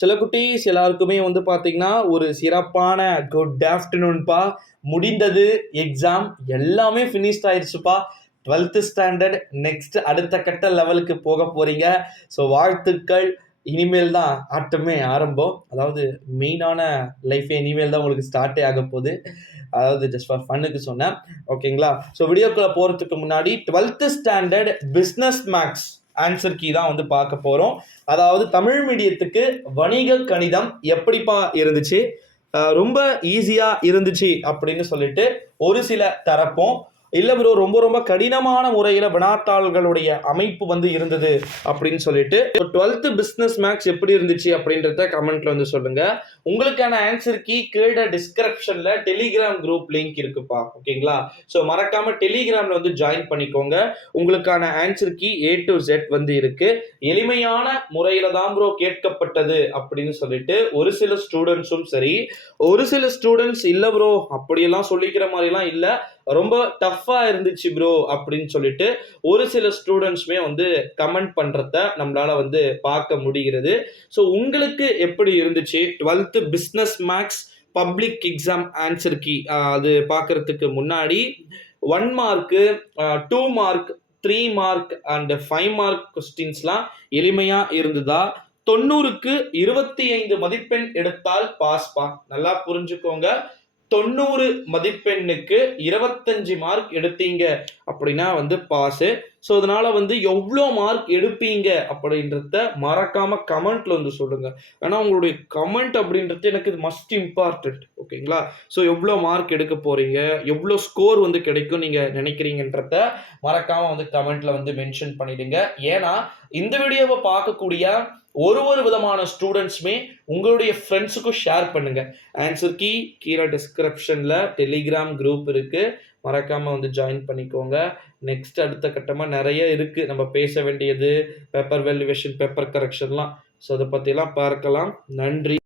சில குட்டீஸ் எல்லாருக்குமே வந்து பார்த்தீங்கன்னா, ஒரு சிறப்பான குட் ஆஃப்டர்நூன்பா. முடிந்தது எக்ஸாம். எல்லாமே ஃபினிஷ்ட் ஆயிருச்சுப்பா. 12th ஸ்டாண்டர்ட் நெக்ஸ்ட் அடுத்த கட்ட லெவலுக்கு போக போறீங்க. ஸோ வாழ்த்துக்கள். இனிமேல் தான் ஆட்டமே ஆரம்பம். அதாவது மெயினான லைஃபே இனிமேல் தான் உங்களுக்கு ஸ்டார்ட்டே ஆகப்போது. அதாவது ஜஸ்ட் ஃபார் ஃபன்னுக்கு சொன்னேன். ஓகேங்களா? ஸோ வீடியோக்குள்ள போறதுக்கு முன்னாடி 12th standard business maths answer key தான் வந்து பார்க்க போறோம். அதாவது தமிழ் மீடியத்துக்கு வணிக கணிதம் எப்படிப்பா இருந்துச்சு, ரொம்ப ஈஸியா இருந்துச்சு அப்படின்னு சொல்லிட்டு ஒரு சில தரப்போம். இல்ல ப்ரோ ரொம்ப ரொம்ப கடினமான முறையில வினாத்தாள்களுடைய அமைப்பு வந்து இருந்தது அப்படின்னு சொல்லிட்டு 12th பிசினஸ் மேக்ஸ் எப்படி இருந்துச்சு அப்படின்றத கமெண்ட்ல வந்து சொல்லுங்க. உங்களுக்கான ஆன்சர் கீ கீழே டிஸ்கிரிப்ஷன்ல டெலிகிராம் குரூப் லிங்க் இருக்குப்பா. ஓகேங்களா? ஸோ மறக்காம டெலிகிராம்ல வந்து ஜாயின் பண்ணிக்கோங்க. உங்களுக்கான answer key A to Z வந்து இருக்கு. எளிமையான முறையில தான் ப்ரோ கேட்கப்பட்டது அப்படின்னு சொல்லிட்டு ஒரு சில ஸ்டூடெண்ட்ஸும் சரி, ஒரு சில ஸ்டூடெண்ட்ஸ் இல்ல ப்ரோ அப்படியெல்லாம் சொல்லிக்கிற மாதிரிலாம் இல்ல, ரொம்ப டஃப்பா இருந்துச்சு ப்ரோ அப்படின்னு சொல்லிட்டு ஒரு சில ஸ்டூடெண்ட்ஸுமே வந்து கமெண்ட் பண்றத நம்மளால வந்து பார்க்க முடிகிறது. ஸோ உங்களுக்கு எப்படி இருந்துச்சு 12th business maths public exam answer key? அது பார்க்கறதுக்கு முன்னாடி 1 mark, 2 mark, 3 mark and 5 mark கொஸ்டின்ஸ்லாம் எளிமையா இருந்ததா? 90க்கு 25 மதிப்பெண் எடுத்தால் பாஸ்பா. நல்லா புரிஞ்சுக்கோங்க. 90 மதிப்பெண்ணுக்கு 25 மார்க் எடுத்தீங்க அப்படின்னா வந்து பாஸ். ஸோ அதனால வந்து எவ்வளோ மார்க் எடுப்பீங்க அப்படின்றத மறக்காம கமெண்ட்ல வந்து சொல்லுங்க. ஏன்னா உங்களுடைய கமெண்ட் அப்படின்றது எனக்கு மஸ்ட் இம்பார்ட்டன்ட். ஓகேங்களா? ஸோ எவ்வளோ மார்க் எடுக்க போறீங்க, எவ்வளோ ஸ்கோர் வந்து கிடைக்கும் நீங்க நினைக்கிறீங்கன்றத மறக்காம வந்து கமெண்ட்ல வந்து மென்ஷன் பண்ணிடுங்க. ஏன்னா இந்த வீடியோவை பார்க்கக்கூடிய ஒரு விதமான ஸ்டூடெண்ட்ஸுமே உங்களுடைய ஃப்ரெண்ட்ஸுக்கும் ஷேர் பண்ணுங்க. ஆன்சர் கீ கீழே டிஸ்கிரிப்ஷன்ல டெலிகிராம் குரூப் இருக்கு. மறக்காம வந்து ஜாயின் பண்ணிக்கோங்க. நெக்ஸ்ட் அடுத்த கட்டமா நிறைய இருக்கு நம்ம பேச வேண்டியது. பேப்பர் வேல்யூவேஷன், பேப்பர் கரெக்ஷன்லாம். ஸோ அதை பற்றிலாம் பார்க்கலாம். நன்றி.